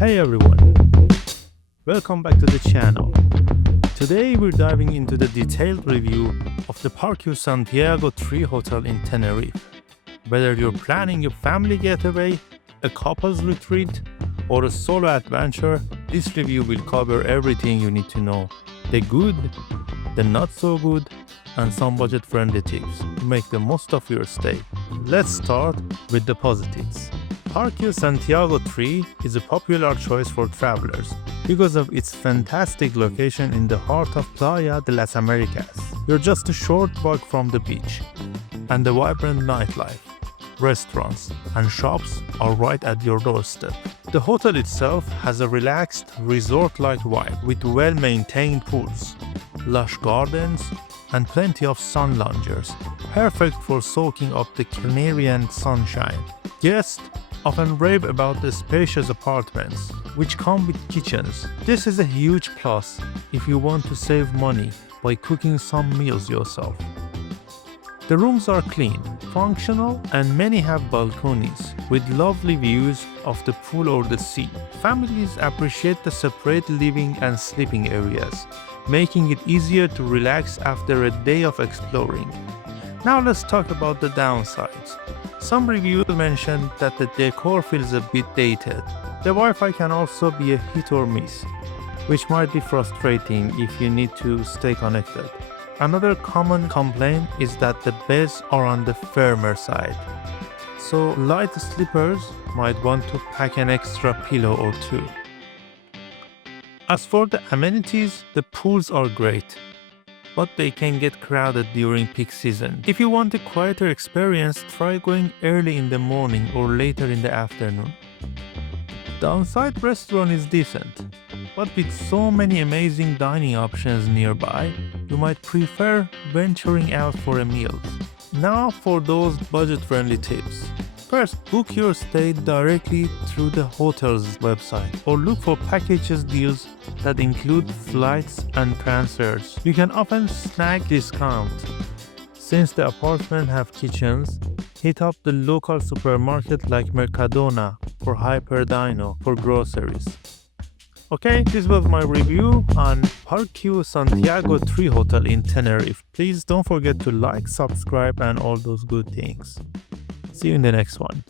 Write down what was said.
Hey everyone, welcome back to the channel. Today we're diving into the detailed review of the Parque Santiago 3 hotel in Tenerife. Whether you're planning a family getaway, a couple's retreat, or a solo adventure, this review will cover everything you need to know. The good, the not so good, and some budget-friendly tips to make the most of your stay. Let's start with the positives. Parque Santiago 3 is a popular choice for travelers because of its fantastic location in the heart of Playa de las Americas. You're just a short walk from the beach, and the vibrant nightlife, restaurants, and shops are right at your doorstep. The hotel itself has a relaxed, resort-like vibe with well-maintained pools, lush gardens, and plenty of sun loungers, perfect for soaking up the Canarian sunshine. Guests often rave about the spacious apartments, which come with kitchens. This is a huge plus if you want to save money by cooking some meals yourself. The rooms are clean, functional, and many have balconies with lovely views of the pool or the sea. Families appreciate the separate living and sleeping areas, making it easier to relax after a day of exploring. Now let's talk about the downsides. Some reviews mentioned that the decor feels a bit dated. The Wi-Fi can also be a hit or miss, which might be frustrating if you need to stay connected. Another common complaint is that the beds are on the firmer side, so light sleepers might want to pack an extra pillow or two. As for the amenities, the pools are great, but they can get crowded during peak season. If you want a quieter experience, try going early in the morning or later in the afternoon. The on-site restaurant is decent, but with so many amazing dining options nearby, you might prefer venturing out for a meal. Now for those budget-friendly tips. First, book your stay directly through the hotel's website or look for packages deals that include flights and transfers. You can often snag discounts. Since the apartments have kitchens, hit up the local supermarket like Mercadona or Hyperdino for groceries. Okay, this was my review on Parque Santiago 3 Hotel in Tenerife. Please don't forget to like, subscribe, and all those good things. See you in the next one.